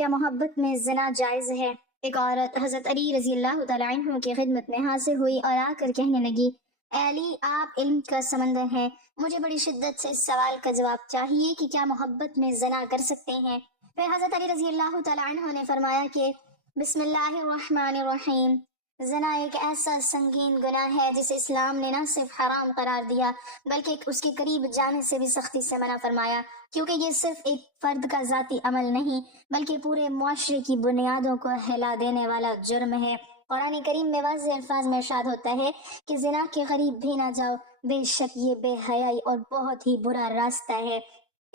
کیا محبت میں زنا جائز ہے؟ ایک عورت حضرت علی رضی اللہ تعالیٰ عنہ کی خدمت میں حاضر ہوئی اور آ کر کہنے لگی، اے علی، آپ علم کا سمندر ہیں، مجھے بڑی شدت سے اس سوال کا جواب چاہیے کہ کیا محبت میں زنا کر سکتے ہیں؟ پھر حضرت علی رضی اللہ تعالیٰ عنہ نے فرمایا کہ بسم اللہ الرحمن الرحیم، زنا ایک ایسا سنگین گناہ ہے جسے اسلام نے نہ صرف حرام قرار دیا بلکہ اس کے قریب جانے سے بھی سختی سے منع فرمایا، کیونکہ یہ صرف ایک فرد کا ذاتی عمل نہیں بلکہ پورے معاشرے کی بنیادوں کو ہلا دینے والا جرم ہے۔ قرآن کریم میں واضح الفاظ میں ارشاد ہوتا ہے کہ زنا کے قریب بھی نہ جاؤ، بے شک یہ بے حیائی اور بہت ہی برا راستہ ہے۔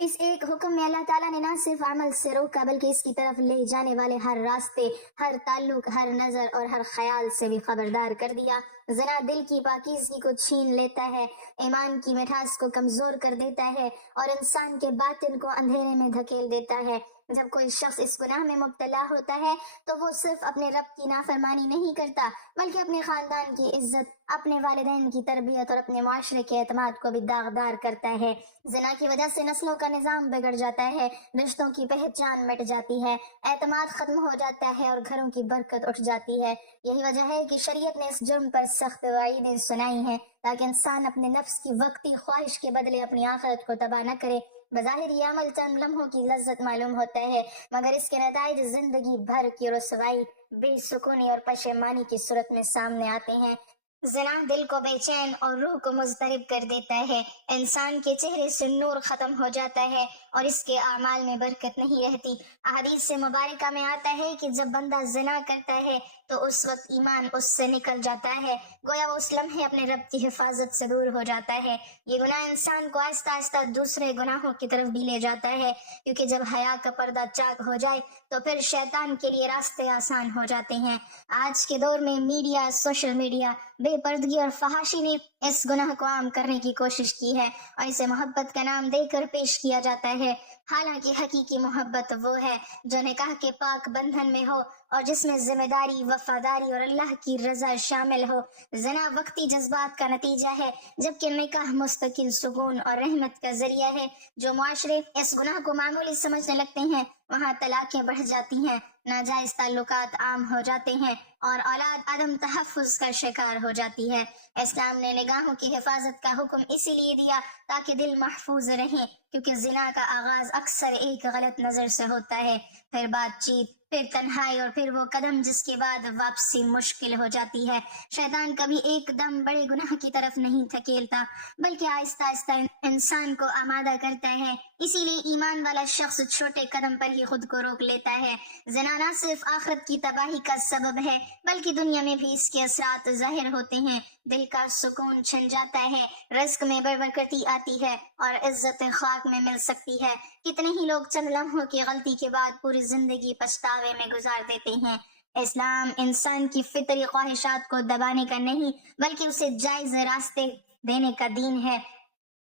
اس ایک حکم میں اللہ تعالیٰ نے نہ صرف عمل سے روکا بلکہ اس کی طرف لے جانے والے ہر راستے، ہر تعلق، ہر نظر اور ہر خیال سے بھی خبردار کر دیا۔ زنا دل کی پاکیزگی کو چھین لیتا ہے، ایمان کی مٹھاس کو کمزور کر دیتا ہے اور انسان کے باطن کو اندھیرے میں دھکیل دیتا ہے۔ جب کوئی شخص اس گناہ میں مبتلا ہوتا ہے تو وہ صرف اپنے رب کی نافرمانی نہیں کرتا بلکہ اپنے خاندان کی عزت، اپنے والدین کی تربیت اور اپنے معاشرے کے اعتماد کو بھی داغدار کرتا ہے۔ زنا کی وجہ سے نسلوں کا نظام بگڑ جاتا ہے، رشتوں کی پہچان مٹ جاتی ہے، اعتماد ختم ہو جاتا ہے اور گھروں کی برکت اٹھ جاتی ہے۔ یہی وجہ ہے کہ شریعت نے اس جرم پر سخت وعیدیں سنائی ہیں تاکہ انسان اپنے نفس کی وقتی خواہش کے بدلے اپنی آخرت کو تباہ نہ کرے۔ بظاہر یہ عمل چند لمحوں کی لذت معلوم ہوتا ہے مگر اس کے نتائج زندگی بھر کی رسوائی، بے سکونی اور پشیمانی کی صورت میں سامنے آتے ہیں۔ زنا دل کو بے چین اور روح کو مضطرب کر دیتا ہے، انسان کے چہرے سے نور ختم ہو جاتا ہے اور اس کے اعمال میں برکت نہیں رہتی۔ احادیث سے مبارکہ میں آتا ہے کہ جب بندہ زنا کرتا ہے تو اس وقت ایمان اس سے نکل جاتا ہے، گویا وہ اس لمحے اپنے رب کی حفاظت سے دور ہو جاتا ہے۔ یہ گناہ انسان کو آہستہ آہستہ دوسرے گناہوں کی طرف بھی لے جاتا ہے، کیونکہ جب حیا کا پردہ چاک ہو جائے تو پھر شیطان کے لیے راستے آسان ہو جاتے ہیں۔ آج کے دور میں میڈیا، سوشل میڈیا، بے پردگی اور فحاشی نے اس گناہ کو عام کرنے کی کوشش کی ہے اور اسے محبت کا نام دے کر پیش کیا جاتا ہے، حالانکہ حقیقی محبت وہ ہے جو نکاح کے پاک بندھن میں ہو اور جس میں ذمہ داری، وفاداری اور اللہ کی رضا شامل ہو۔ زنا وقتی جذبات کا نتیجہ ہے جبکہ نکاح مستقل سکون اور رحمت کا ذریعہ ہے۔ جو معاشرے اس گناہ کو معمولی سمجھنے لگتے ہیں وہاں طلاقیں بڑھ جاتی ہیں، ناجائز تعلقات عام ہو جاتے ہیں اور اولاد عدم تحفظ کا شکار ہو جاتی ہے۔ اسلام نے نگاہوں کی حفاظت کا حکم اسی لیے دیا تاکہ دل محفوظ رہیں، کیونکہ زنا کا آغاز اکثر ایک غلط نظر سے ہوتا ہے، پھر بات چیت، پھر تنہائی اور پھر وہ قدم جس کے بعد واپسی مشکل ہو جاتی ہے۔ شیطان کبھی ایک دم بڑے گناہ کی طرف نہیں دھکیلتا بلکہ آہستہ آہستہ انسان کو آمادہ کرتا ہے، اسی لیے ایمان والا شخص چھوٹے قدم پر ہی خود کو روک لیتا ہے۔ زنا نہ صرف آخرت کی تباہی کا سبب ہے بلکہ دنیا میں بھی اس کے اثرات ظاہر ہوتے ہیں، دل کا سکون چھن جاتا ہے، رزق میں برکتی آتی ہے اور عزت خاک میں مل سکتی ہے۔ کتنے ہی لوگ چند لمحوں کی غلطی کے بعد پوری زندگی پچھتاوے میں گزار دیتے ہیں۔ اسلام انسان کی فطری خواہشات کو دبانے کا نہیں بلکہ اسے جائز راستے دینے کا دین ہے،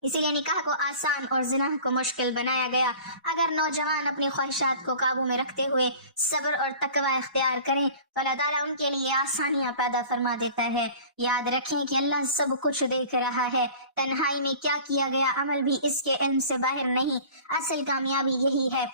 اسی لیے نکاح کو آسان اور زنا کو مشکل بنایا گیا۔ اگر نوجوان اپنی خواہشات کو قابو میں رکھتے ہوئے صبر اور تقوی اختیار کریں تو اللہ تعالیٰ ان کے لیے آسانیاں پیدا فرما دیتا ہے۔ یاد رکھیں کہ اللہ سب کچھ دیکھ رہا ہے، تنہائی میں کیا کیا گیا عمل بھی اس کے علم سے باہر نہیں۔ اصل کامیابی یہی ہے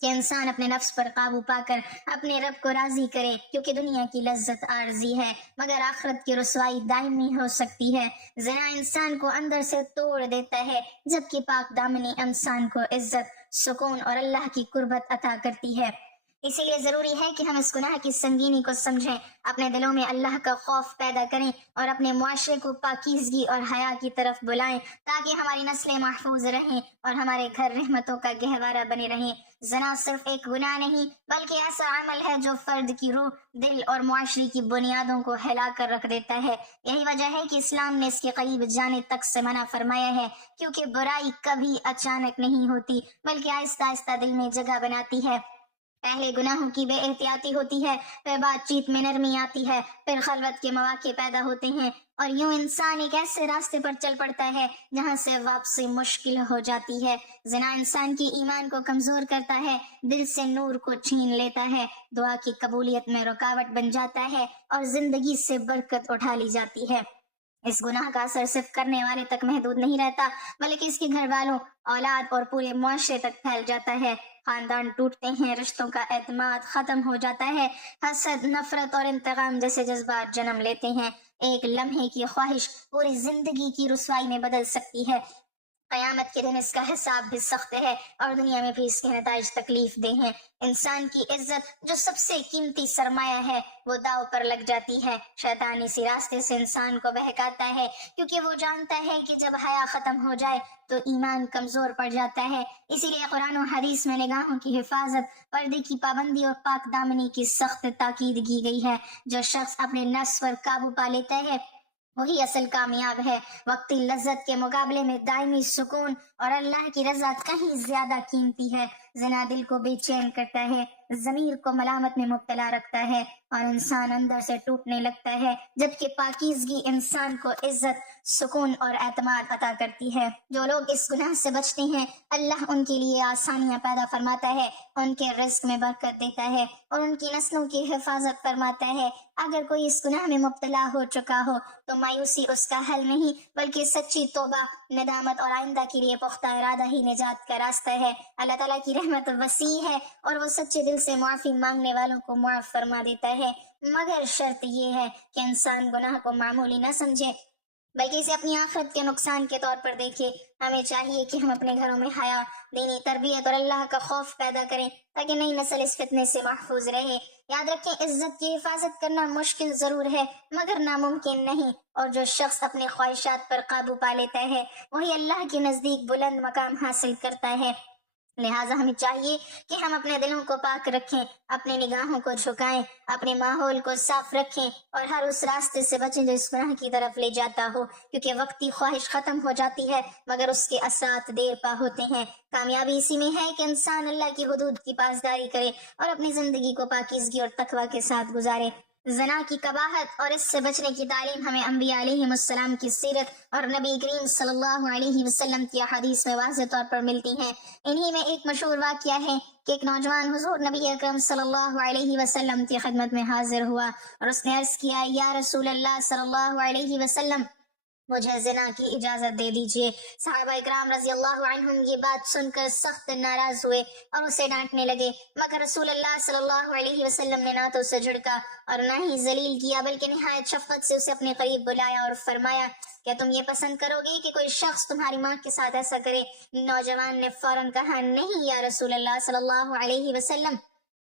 کہ انسان اپنے نفس پر قابو پا کر اپنے رب کو راضی کرے، کیونکہ دنیا کی لذت عارضی ہے مگر آخرت کی رسوائی دائمی ہو سکتی ہے۔ زنا انسان کو اندر سے توڑ دیتا ہے جبکہ پاک دامنی انسان کو عزت، سکون اور اللہ کی قربت عطا کرتی ہے۔ اسی لیے ضروری ہے کہ ہم اس گناہ کی سنگینی کو سمجھیں، اپنے دلوں میں اللہ کا خوف پیدا کریں اور اپنے معاشرے کو پاکیزگی اور حیا کی طرف بلائیں تاکہ ہماری نسلیں محفوظ رہیں اور ہمارے گھر رحمتوں کا گہوارہ بنے رہیں۔ زنا صرف ایک گناہ نہیں بلکہ ایسا عمل ہے جو فرد کی روح، دل اور معاشرے کی بنیادوں کو ہلا کر رکھ دیتا ہے۔ یہی وجہ ہے کہ اسلام نے اس کے قریب جانے تک سے منع فرمایا ہے، کیونکہ برائی کبھی اچانک نہیں ہوتی بلکہ آہستہ آہستہ دل میں جگہ بناتی ہے۔ پہلے گناہوں کی بے احتیاطی ہوتی ہے، پھر بات چیت میں نرمی آتی ہے، پھر خلوت کے مواقع پیدا ہوتے ہیں اور یوں انسان ایک ایسے راستے پر چل پڑتا ہے جہاں سے واپسی مشکل ہو جاتی ہے۔ زنا انسان کی ایمان کو کمزور کرتا ہے، دل سے نور کو چھین لیتا ہے، دعا کی قبولیت میں رکاوٹ بن جاتا ہے اور زندگی سے برکت اٹھا لی جاتی ہے۔ اس گناہ کا اثر صرف کرنے والے تک محدود نہیں رہتا بلکہ اس کے گھر والوں، اولاد اور پورے معاشرے تک پھیل جاتا ہے۔ خاندان ٹوٹتے ہیں، رشتوں کا اعتماد ختم ہو جاتا ہے، حسد، نفرت اور انتقام جیسے جذبات جنم لیتے ہیں۔ ایک لمحے کی خواہش پوری زندگی کی رسوائی میں بدل سکتی ہے۔ قیامت کے دن اس کا حساب بھی سخت ہے اور دنیا میں بھی اس کے نتائج تکلیف دہ ہیں۔ انسان کی عزت جو سب سے قیمتی سرمایہ ہے وہ داؤ پر لگ جاتی ہے۔ شیطان اسی راستے سے انسان کو بہکاتا ہے کیونکہ وہ جانتا ہے کہ جب حیا ختم ہو جائے تو ایمان کمزور پڑ جاتا ہے۔ اسی لیے قرآن و حدیث میں نگاہوں کی حفاظت، پردے کی پابندی اور پاک دامنی کی سخت تاکید کی گئی ہے۔ جو شخص اپنے نفس پر قابو پا لیتا ہے وہی اصل کامیاب ہے۔ وقتی لذت کے مقابلے میں دائمی سکون اور اللہ کی رضا کہیں زیادہ قیمتی ہے۔ زنا دل کو بے چین کرتا ہے، ضمیر کو ملامت میں مبتلا رکھتا ہے اور انسان اندر سے ٹوٹنے لگتا ہے، جبکہ پاکیزگی انسان کو عزت، سکون اور اعتماد عطا کرتی ہے۔ جو لوگ اس گناہ سے بچتے ہیں اللہ ان کے لیے آسانیاں پیدا فرماتا ہے، ان کے رزق میں برکت دیتا ہے اور ان کی نسلوں کی حفاظت فرماتا ہے۔ اگر کوئی اس گناہ میں مبتلا ہو چکا ہو تو مایوسی اس کا حل نہیں، بلکہ سچی توبہ، ندامت اور آئندہ کے لیے پختہ ارادہ ہی نجات کا راستہ ہے۔ اللہ تعالیٰ کی رحمت وسیع ہے اور وہ سچے دل سے معافی مانگنے والوں کو معاف فرما دیتا ہے، مگر شرط یہ ہے کہ انسان گناہ کو معمولی نہ سمجھے بلکہ اسے اپنی آخرت کے نقصان کے طور پر دیکھے۔ ہمیں چاہیے کہ ہم اپنے گھروں میں حیا، دینی تربیت اور اللہ کا خوف پیدا کریں تاکہ نئی نسل اس فتنے سے محفوظ رہے۔ یاد رکھیں، عزت کی حفاظت کرنا مشکل ضرور ہے مگر ناممکن نہیں، اور جو شخص اپنے خواہشات پر قابو پا لیتا ہے وہی اللہ کے نزدیک بلند مقام حاصل کرتا ہے۔ لہٰذا ہمیں چاہیے کہ ہم اپنے دلوں کو پاک رکھیں، اپنی نگاہوں کو جھکائیں، اپنے ماحول کو صاف رکھیں اور ہر اس راستے سے بچیں جو اس گناہ کی طرف لے جاتا ہو، کیونکہ وقتی خواہش ختم ہو جاتی ہے مگر اس کے اثرات دیر پا ہوتے ہیں۔ کامیابی اسی میں ہے کہ انسان اللہ کی حدود کی پاسداری کرے اور اپنی زندگی کو پاکیزگی اور تقوی کے ساتھ گزارے۔ زنا کی قباحت اور اس سے بچنے کی تعلیم ہمیں انبیاء علیہ السلام کی سیرت اور نبی کریم صلی اللہ علیہ وسلم کی احادیث میں واضح طور پر ملتی ہیں۔ انہی میں ایک مشہور واقعہ ہے کہ ایک نوجوان حضور نبی اکرم صلی اللہ علیہ وسلم کی خدمت میں حاضر ہوا اور اس نے عرض کیا، یا رسول اللہ صلی اللہ علیہ وسلم، مجھے زنا کی اجازت دے دیجیے۔ صحابہ اکرام رضی اللہ عنہم یہ بات سن کر سخت ناراض ہوئے اور اسے ڈانٹنے لگے، مگر رسول اللہ صلی اللہ علیہ وسلم نے نہ تو اسے جھڑکا اور نہ ہی ذلیل کیا، بلکہ نہایت شفقت سے اسے اپنے قریب بلایا اور فرمایا، کیا تم یہ پسند کرو گے کہ کوئی شخص تمہاری ماں کے ساتھ ایسا کرے؟ نوجوان نے فوراً کہا، نہیں یا رسول اللہ صلی اللہ علیہ وسلم،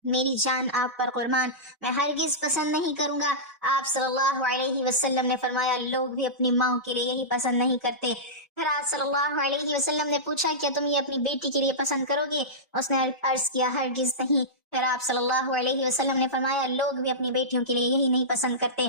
میری جان آپ پر قربان، میں ہرگز پسند نہیں کروں گا۔ آپ صلی اللہ علیہ وسلم نے فرمایا، لوگ بھی اپنی ماں کے لیے یہی پسند نہیں کرتے۔ پھر آپ صلی اللہ علیہ وسلم نے پوچھا، کیا تم یہ اپنی بیٹی کے لیے پسند کرو گے؟ اس نے عرض کیا، ہرگز نہیں۔ پھر آپ صلی اللہ علیہ وسلم نے فرمایا، لوگ بھی اپنی بیٹیوں کے لیے یہی نہیں پسند کرتے۔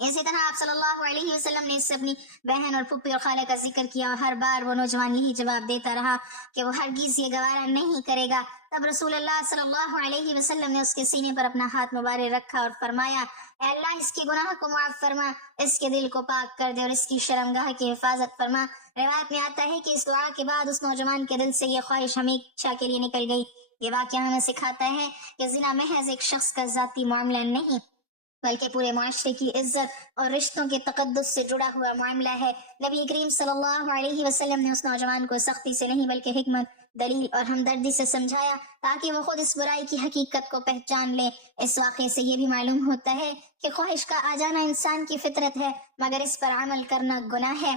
اسی طرح آپ صلی اللہ علیہ وسلم نے اس سے اپنی بہن اور پھوپھی اور خالہ کا ذکر کیا اور ہر بار وہ نوجوان یہی جواب دیتا رہا کہ وہ ہرگز یہ گوارا نہیں کرے گا۔ تب رسول اللہ صلی اللہ علیہ وسلم نے اس کے سینے پر اپنا ہاتھ مبارک رکھا اور فرمایا، اے اللہ، اس کے گناہ کو معاف فرما، اس کے دل کو پاک کر دے اور اس کی شرمگاہ کی حفاظت فرما۔ روایت میں آتا ہے کہ اس دعا کے بعد اس نوجوان کے دل سے یہ خواہش ہمیشہ کے لیے نکل گئی۔ یہ واقعہ ہمیں سکھاتا ہے کہ زنا محض ایک شخص کا ذاتی معاملہ نہیں بلکہ پورے معاشرے کی عزت اور رشتوں کے تقدس سے جڑا ہوا معاملہ ہے۔ نبی کریم صلی اللہ علیہ وسلم نے اس نوجوان کو سختی سے نہیں بلکہ حکمت، دلیل اور ہمدردی سے سمجھایا تاکہ وہ خود اس برائی کی حقیقت کو پہچان لے۔ اس واقعے سے یہ بھی معلوم ہوتا ہے کہ خواہش کا آ جانا انسان کی فطرت ہے مگر اس پر عمل کرنا گناہ ہے،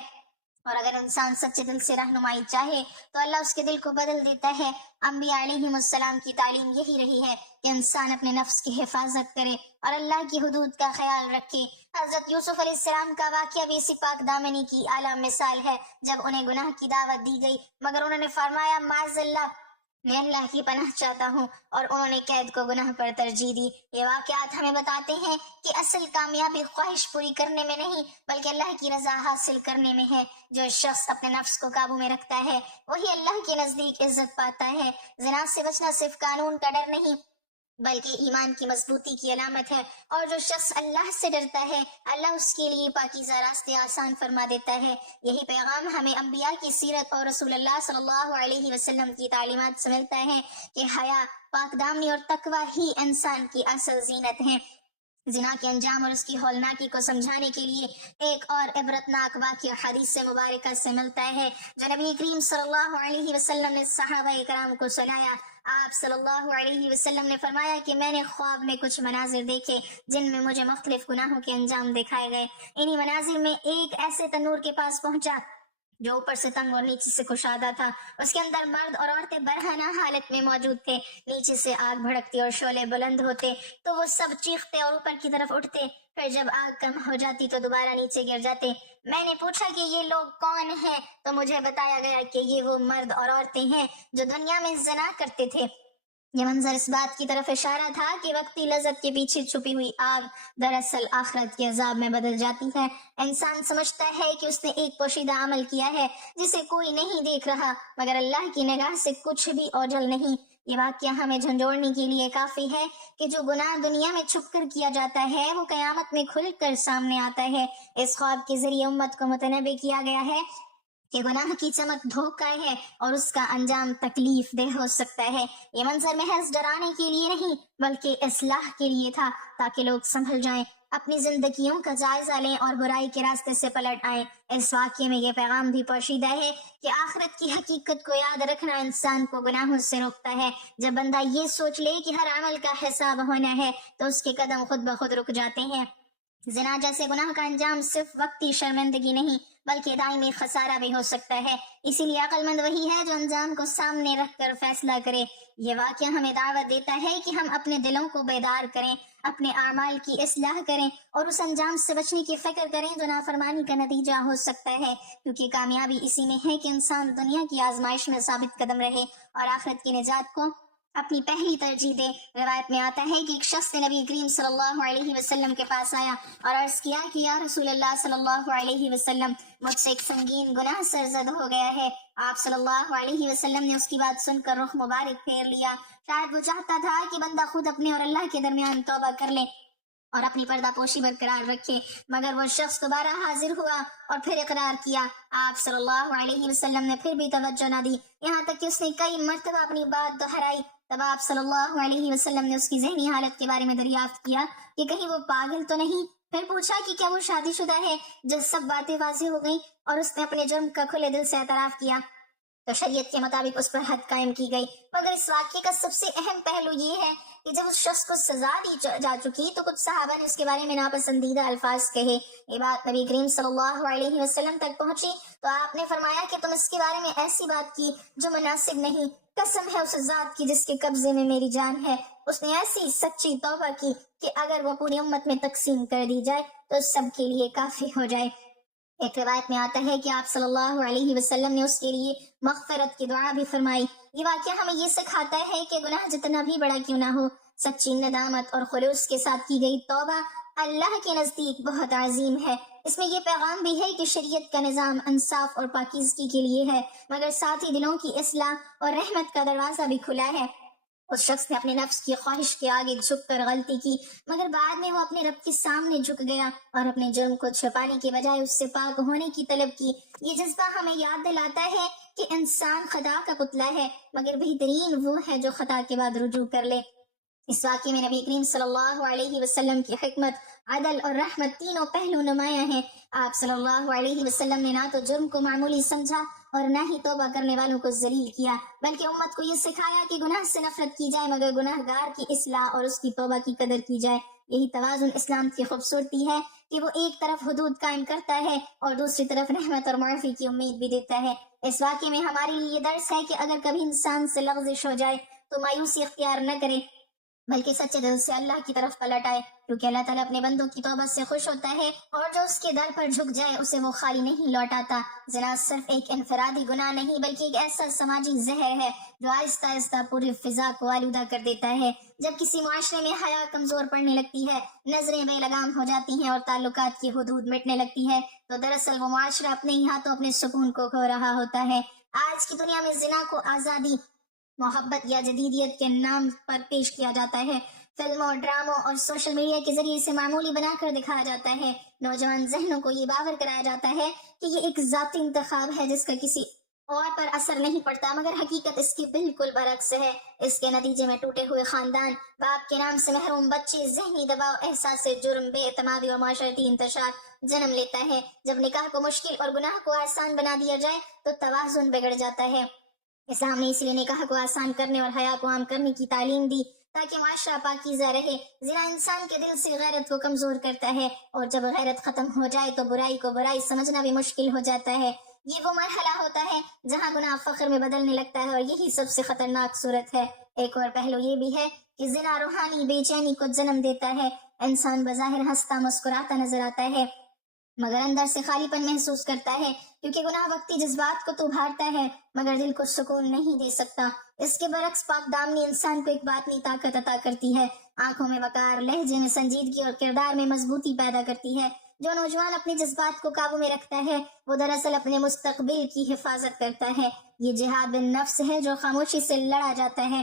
اور اگر انسان سچے دل سے رہنمائی چاہے تو اللہ اس کے دل کو بدل دیتا ہے۔ انبیاء علیہ السلام کی تعلیم یہی رہی ہے کہ انسان اپنے نفس کی حفاظت کرے اور اللہ کی حدود کا خیال رکھے۔ حضرت یوسف علیہ السلام کا واقعہ بھی اسی پاک دامنی کی اعلیٰ مثال ہے۔ جب انہیں گناہ کی دعوت دی گئی مگر انہوں نے فرمایا، معاذ اللہ، میں اللہ کی پناہ چاہتا ہوں، اور انہوں نے قید کو گناہ پر ترجیح دی۔ یہ واقعات ہمیں بتاتے ہیں کہ اصل کامیابی خواہش پوری کرنے میں نہیں بلکہ اللہ کی رضا حاصل کرنے میں ہے۔ جو شخص اپنے نفس کو قابو میں رکھتا ہے وہی اللہ کے نزدیک عزت پاتا ہے۔ زنا سے بچنا صرف قانون کا ڈر نہیں بلکہ ایمان کی مضبوطی کی علامت ہے، اور جو شخص اللہ سے ڈرتا ہے اللہ اس کے لیے پاکیزہ راستے آسان فرما دیتا ہے۔ یہی پیغام ہمیں انبیاء کی سیرت اور رسول اللہ صلی اللہ علیہ وسلم کی تعلیمات سے ملتا ہے کہ حیا، پاک دامنی اور تقوی ہی انسان کی اصل زینت ہیں۔ زنا کے انجام اور اس کی ہولناکی کو سمجھانے کے لیے ایک اور عبرتناک واقعہ حدیث مبارکہ سے ملتا ہے جو نبی کریم صلی اللہ علیہ وسلم نے صحابہ کرام کو سنایا۔ آپ صلی اللہ علیہ وسلم نے فرمایا کہ میں نے خواب میں کچھ مناظر دیکھے جن میں مجھے مختلف گناہوں کے انجام دکھائے گئے۔ انہی مناظر میں ایک ایسے تنور کے پاس پہنچا جو اوپر سے تنگ اور نیچے سے کشادہ تھا۔ اس کے اندر مرد اور عورتیں برہنہ حالت میں موجود تھے۔ نیچے سے آگ بھڑکتی اور شعلے بلند ہوتے تو وہ سب چیختے اور اوپر کی طرف اٹھتے، پھر جب آگ کم ہو جاتی تو دوبارہ نیچے گر جاتے۔ میں نے پوچھا کہ یہ لوگ کون ہیں تو مجھے بتایا گیا کہ یہ وہ مرد اور عورتیں ہیں جو دنیا میں زنا کرتے تھے۔ یہ منظر اس بات کی طرف اشارہ تھا کہ وقتی لذت کے پیچھے چھپی ہوئی آگ دراصل آخرت کے عذاب میں بدل جاتی ہے۔ انسان سمجھتا ہے کہ اس نے ایک پوشیدہ عمل کیا ہے جسے کوئی نہیں دیکھ رہا، مگر اللہ کی نگاہ سے کچھ بھی اوجھل نہیں۔ یہ واقعہ ہمیں جھنجھوڑنے کے لیے کافی ہے کہ جو گناہ دنیا میں چھپ کر کیا جاتا ہے وہ قیامت میں کھل کر سامنے آتا ہے۔ اس خواب کے ذریعے امت کو متنبہ کیا گیا ہے کہ گناہ کی چمک دھوکہ ہے اور اس کا انجام تکلیف دہ ہو سکتا ہے۔ یہ منظر محض ڈرانے کے لیے نہیں بلکہ اصلاح کے لیے تھا، تاکہ لوگ سنبھل جائیں، اپنی زندگیوں کا جائزہ لیں اور برائی کے راستے سے پلٹ آئیں۔ اس واقعے میں یہ پیغام بھی پوشیدہ ہے کہ آخرت کی حقیقت کو یاد رکھنا انسان کو گناہوں سے روکتا ہے۔ جب بندہ یہ سوچ لے کہ ہر عمل کا حساب ہونا ہے تو اس کے قدم خود بخود رک جاتے ہیں۔ زنا جیسے گناہ کا انجام صرف وقتی شرمندگی نہیں بلکہ دائمی خسارہ بھی ہو سکتا ہے۔ اسی لیے عقل مند وہی ہے جو انجام کو سامنے رکھ کر فیصلہ کرے۔ یہ واقعہ ہمیں دعوت دیتا ہے کہ ہم اپنے دلوں کو بیدار کریں، اپنے اعمال کی اصلاح کریں اور اس انجام سے بچنے کی فکر کریں جو نافرمانی کا نتیجہ ہو سکتا ہے، کیونکہ کامیابی اسی میں ہے کہ انسان دنیا کی آزمائش میں ثابت قدم رہے اور آخرت کی نجات کو اپنی پہلی ترجیح دے۔ روایت میں آتا ہے کہ ایک شخص نے نبی کریم صلی اللہ علیہ وسلم کے پاس آیا اور عرض کیا کہ یا رسول اللہ صلی اللہ علیہ وسلم، مجھ سے ایک سنگین گناہ سرزد ہو گیا ہے۔ آپ صلی اللہ علیہ وسلم نے اس کی بات سن کر رخ مبارک پھیر لیا۔ شاید وہ چاہتا تھا کہ بندہ خود اپنے اور اللہ کے درمیان توبہ کر لے اور اپنی پردہ پوشی برقرار رکھے، مگر وہ شخص دوبارہ حاضر ہوا اور پھر اقرار کیا۔ آپ صلی اللہ علیہ وسلم نے پھر بھی توجہ نہ دی، یہاں تک کہ اس نے کئی مرتبہ اپنی بات دہرائی۔ تب آپ صلی اللہ علیہ وسلم نے اس کی ذہنی حالت کے بارے میں دریافت کیا کہ کہیں وہ پاگل تو نہیں۔ پھر پوچھا کہ کیا وہ شادی شدہ ہے؟ جب سب باتیں واضح ہو گئیں اور اس نے اپنے جرم کا کھلے دل سے اعتراف کیا تو شریعت کے مطابق اس پر حد قائم کی گئی۔ مگر اس واقعے کا سب سے اہم پہلو یہ ہے کہ جب اس شخص کو سزا دی جا چکی تو کچھ صحابہ نے اس کے بارے میں ناپسندیدہ الفاظ کہے۔ یہ بات نبی کریم صلی اللہ علیہ وسلم تک پہنچی تو آپ نے فرمایا کہ تم اس کے بارے میں ایسی بات کی جو مناسب نہیں۔ قسم ہے اس ذات کی جس کے قبضے میں میری جان ہے، اس نے ایسی سچی توبہ کی کہ اگر وہ پوری امت میں تقسیم کر دی جائے تو سب کے لیے کافی ہو جائے۔ ایک روایت میں آتا ہے کہ آپ صلی اللہ علیہ وسلم نے اس کے لیے مغفرت کی دعا بھی فرمائی۔ یہ واقعہ ہمیں یہ سکھاتا ہے کہ گناہ جتنا بھی بڑا کیوں نہ ہو، سچی ندامت اور خلوص کے ساتھ کی گئی توبہ اللہ کے نزدیک بہت عظیم ہے۔ اس میں یہ پیغام بھی ہے کہ شریعت کا نظام انصاف اور پاکیزگی کے لیے ہے، مگر ساتھ ہی دلوں کی اصلاح اور رحمت کا دروازہ بھی کھلا ہے۔ اس شخص نے اپنے نفس کی خواہش کے آگے جھک کر غلطی کی، مگر بعد میں وہ اپنے رب کے سامنے جھک گیا اور اپنے جرم کو چھپانے کے بجائے اس سے پاک ہونے کی طلب کی۔ یہ جذبہ ہمیں یاد دلاتا ہے کہ انسان خطا کا پتلا ہے، مگر بہترین وہ ہے جو خطا کے بعد رجوع کر لے۔ اس واقعے میں نبی کریم صلی اللہ علیہ وسلم کی حکمت، عدل اور رحمت تینوں پہلو نمایاں ہیں۔ آپ صلی اللہ علیہ وسلم نے نہ تو جرم کو معمولی سمجھا اور نہ ہی توبہ کرنے والوں کو ذلیل کیا، بلکہ امت کو یہ سکھایا کہ گناہ سے نفرت کی جائے مگر گناہ گار کی اصلاح اور اس کی توبہ کی قدر کی جائے۔ یہی توازن اسلام کی خوبصورتی ہے کہ وہ ایک طرف حدود قائم کرتا ہے اور دوسری طرف رحمت اور معافی کی امید بھی دیتا ہے۔ اس واقعے میں ہمارے لیے یہ درس ہے کہ اگر کبھی انسان سے لغزش ہو جائے تو مایوسی اختیار نہ کرے بلکہ سچے دل سے اللہ کی طرف پلٹ آئے، کیونکہ اللہ تعالیٰ اپنے بندوں کی توبہ سے خوش ہوتا ہے اور جو اس کے در پر جھک جائے اسے وہ خالی نہیں لوٹاتا۔ زنا صرف ایک انفرادی گناہ نہیں بلکہ ایک ایسا سماجی زہر ہے جو آہستہ آہستہ پوری فضا کو آلودہ کر دیتا ہے۔ جب کسی معاشرے میں حیا کمزور پڑنے لگتی ہے، نظریں بے لگام ہو جاتی ہیں اور تعلقات کی حدود مٹنے لگتی ہے تو دراصل وہ معاشرہ اپنے ہی ہاتھوں اپنے سکون کو کھو رہا ہوتا ہے۔ آج کی دنیا میں زنا کو آزادی، محبت یا جدیدیت کے نام پر پیش کیا جاتا ہے۔ فلموں، ڈراموں اور سوشل میڈیا کے ذریعے اسے معمولی بنا کر دکھایا جاتا ہے۔ نوجوان ذہنوں کو یہ باور کرایا جاتا ہے کہ یہ ایک ذاتی انتخاب ہے جس کا کسی اور پر اثر نہیں پڑتا، مگر حقیقت اس کی بالکل برعکس ہے۔ اس کے نتیجے میں ٹوٹے ہوئے خاندان، باپ کے نام سے محروم بچے، ذہنی دباؤ، احساس جرم، بے اعتمادی اور معاشرتی انتشار جنم لیتا ہے۔ جب نکاح کو مشکل اور گناہ کو آسان بنا دیا جائے تو توازن بگڑ جاتا ہے۔ اسلام نے اس لیے نکاح کو آسان کرنے اور حیا کو عام کرنے کی تعلیم دی تاکہ معاشرہ پاکیزہ رہے۔ زنا انسان کے دل سے غیرت کو کمزور کرتا ہے، اور جب غیرت ختم ہو جائے تو برائی کو برائی سمجھنا بھی مشکل ہو جاتا ہے۔ یہ وہ مرحلہ ہوتا ہے جہاں گناہ فخر میں بدلنے لگتا ہے، اور یہی سب سے خطرناک صورت ہے۔ ایک اور پہلو یہ بھی ہے کہ زنا روحانی بے چینی کو جنم دیتا ہے۔ انسان بظاہر ہنستا مسکراتا نظر آتا ہے، مگر اندر سے خالی پن محسوس کرتا ہے، کیونکہ گناہ وقتی جذبات کو تو ابھارتا ہے مگر دل کو سکون نہیں دے سکتا۔ اس کے برعکس پاک دامنی انسان کو ایک باطنی طاقت عطا کرتی ہے، آنکھوں میں وقار، لہجے میں سنجیدگی اور کردار میں مضبوطی پیدا کرتی ہے۔ جو نوجوان اپنے جذبات کو قابو میں رکھتا ہے وہ دراصل اپنے مستقبل کی حفاظت کرتا ہے۔ یہ جہاد بالنفس ہے جو خاموشی سے لڑا جاتا ہے،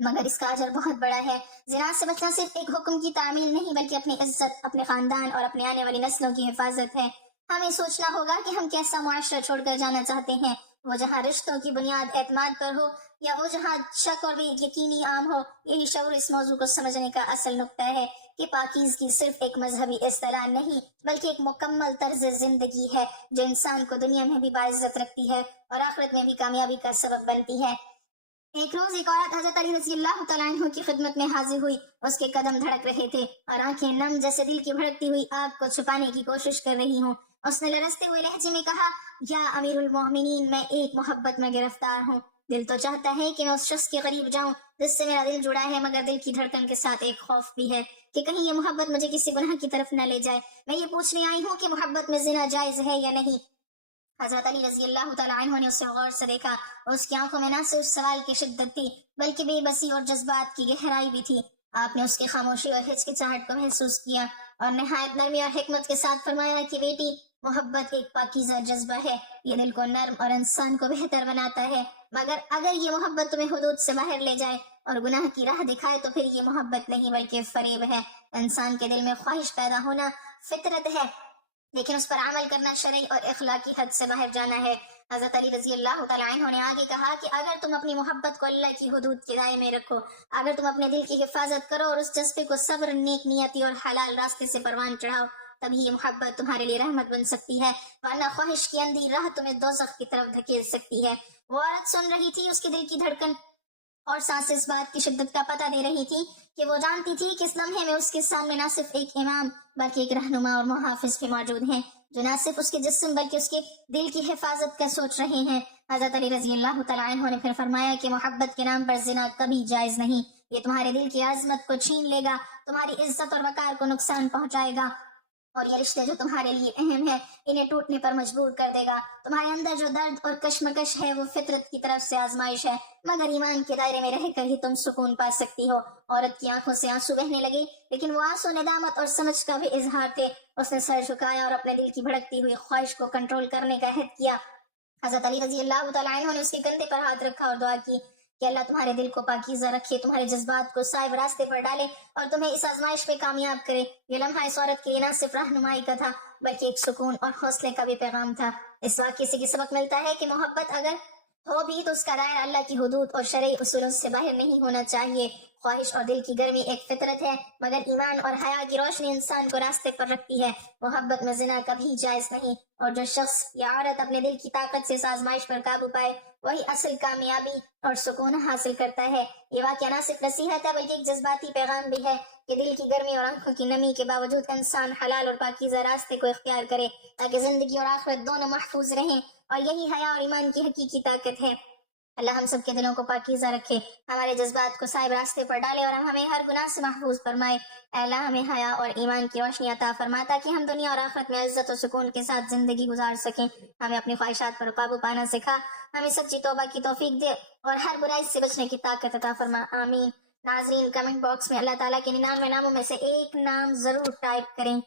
مگر اس کا اجر بہت بڑا ہے۔ زنا سے بچنا صرف ایک حکم کی تعمیل نہیں بلکہ اپنی عزت، اپنے خاندان اور اپنے آنے والی نسلوں کی حفاظت ہے۔ ہمیں سوچنا ہوگا کہ ہم کیسا معاشرہ چھوڑ کر جانا چاہتے ہیں، وہ جہاں رشتوں کی بنیاد اعتماد پر ہو، یا وہ جہاں شک اور بے یقینی عام ہو۔ یہی شعور اس موضوع کو سمجھنے کا اصل نقطہ ہے کہ پاکیزگی صرف ایک مذہبی اصطلاح نہیں بلکہ ایک مکمل طرز زندگی ہے جو انسان کو دنیا میں بھی باعزت رکھتی ہے اور آخرت میں بھی کامیابی کا سبب بنتی ہے۔ ایک روز ایک عورت حضرت علی رضی اللہ تعالیٰ عنہ کی خدمت میں حاضر ہوئی۔ اس کے قدم دھڑک رہے تھے اور آنکھیں نم جیسے دل کی بھڑکتی ہوئی آگ کو چھپانے کی کوشش کر رہی ہوں۔ اس نے لرزتے ہوئے لہجے میں کہا، یا امیر المومنین، میں ایک محبت میں گرفتار ہوں۔ دل تو چاہتا ہے کہ میں اس شخص کے قریب جاؤں جس سے میرا دل جڑا ہے، مگر دل کی دھڑکن کے ساتھ ایک خوف بھی ہے کہ کہیں یہ محبت مجھے کسی گناہ کی طرف نہ لے جائے۔ میں یہ پوچھنے آئی ہوں کہ محبت میں زنا جائز ہے یا نہیں۔ حضرت علی رضی اللہ تعالیٰ عنہ نے اسے غور سے دیکھا۔ اس کی آنکھوں میں نہ صرف سوال کی شدت تھی بلکہ بے بسی اور جذبات کی گہرائی بھی تھی۔ آپ نے اس کی خاموشی اور ہچکچاہٹ کو محسوس کیا اور نہایت نرمی اور حکمت کے ساتھ فرمایا کہ بیٹی، محبت ایک پاکیزہ جذبہ ہے، یہ دل کو نرم اور انسان کو بہتر بناتا ہے، مگر اگر یہ محبت تمہیں حدود سے باہر لے جائے اور گناہ کی راہ دکھائے تو پھر یہ محبت نہیں بلکہ فریب ہے۔ انسان کے دل میں خواہش پیدا ہونا فطرت ہے، لیکن اس پر عمل کرنا شرعی اور اخلاقی حد سے باہر جانا ہے۔ حضرت علی رضی اللہ تعالیٰ عنہ نے آگے کہا کہ اگر تم اپنی محبت کو اللہ کی حدود کے دائرے میں رکھو، اگر تم اپنے دل کی حفاظت کرو اور اس جذبے کو صبر، نیک نیتی اور حلال راستے سے پروان چڑھاؤ، تبھی یہ محبت تمہارے لیے رحمت بن سکتی ہے، ورنہ خواہش کی اندھی راہ تمہیں دوزخ کی طرف دھکیل سکتی ہے۔ وہ عورت سن رہی تھی، اس کے دل کی دھڑکن اور سانس اس بات کی شدت کا پتہ دے رہی تھی کہ وہ جانتی تھی کہ اس لمحے میں اس کے سامنے نہ صرف ایک امام بلکہ ایک رہنما اور محافظ بھی موجود ہیں، جو نہ صرف اس کے جسم بلکہ اس کے دل کی حفاظت کا سوچ رہے ہیں۔ حضرت علی رضی اللہ تعالیٰ عنہ نے پھر فرمایا کہ محبت کے نام پر زنا کبھی جائز نہیں، یہ تمہارے دل کی عظمت کو چھین لے گا، تمہاری عزت اور وقار کو نقصان پہنچائے گا، اور یہ رشتے جو تمہارے لیے اہم ہے انہیں ٹوٹنے پر مجبور کر دے گا۔ تمہارے اندر جو درد اور کشمکش ہے وہ فطرت کی طرف سے آزمائش ہے، مگر ایمان کے دائرے میں رہ کر ہی تم سکون پا سکتی ہو۔ عورت کی آنکھوں سے آنسو بہنے لگے، لیکن وہ آنسو ندامت اور سمجھ کا بھی اظہار تھے۔ اس نے سر جھکایا اور اپنے دل کی بھڑکتی ہوئی خواہش کو کنٹرول کرنے کا عہد کیا۔ حضرت علی رضی اللہ تعالیٰ عنہ نے اس کے کندھے پر ہاتھ رکھا اور دعا کی کہ اللہ تمہارے دل کو پاکیزہ رکھے، تمہارے جذبات کو صائب راستے پر ڈالے اور تمہیں اس آزمائش میں کامیاب کرے۔ یہ لمحہ اس عورت کے لیے نہ صرف رہنمائی کا تھا بلکہ ایک سکون اور حوصلے کا بھی پیغام تھا۔ اس واقعے سے یہ سبق ملتا ہے کہ محبت اگر ہو بھی تو اس کا دائرہ اللہ کی حدود اور شرعی اصولوں سے باہر نہیں ہونا چاہیے۔ خواہش اور دل کی گرمی ایک فطرت ہے، مگر ایمان اور حیا کی روشنی انسان کو راستے پر رکھتی ہے۔ محبت میں زنا کبھی جائز نہیں، اور جو شخص یا عورت اپنے دل کی طاقت سے اس آزمائش پر قابو پائے وہی اصل کامیابی اور سکون حاصل کرتا ہے۔ یہ واقعہ نہ صرف نصیحت ہے بلکہ ایک جذباتی پیغام بھی ہے کہ دل کی گرمی اور آنکھوں کی نمی کے باوجود انسان حلال اور پاکیزہ راستے کو اختیار کرے تاکہ زندگی اور آخرت دونوں محفوظ رہیں، اور یہی حیا اور ایمان کی حقیقی طاقت ہے۔ اللہ ہم سب کے دلوں کو پاکیزہ رکھے، ہمارے جذبات کو صائب راستے پر ڈالے اور ہمیں ہر گناہ سے محفوظ فرمائے۔ اے اللہ ہمیں حیا اور ایمان کی روشنی عطا فرما تاکہ ہم دنیا اور آخرت میں عزت و سکون کے ساتھ زندگی گزار سکیں۔ ہمیں اپنی خواہشات پر قابو پانا سکھا، ہمیں سچی توبہ کی توفیق دے اور ہر برائی سے بچنے کی طاقت عطا فرما، آمین۔ ناظرین، کمنٹ باکس میں اللہ تعالیٰ کے 99 ناموں میں سے ایک نام ضرور ٹائپ کریں۔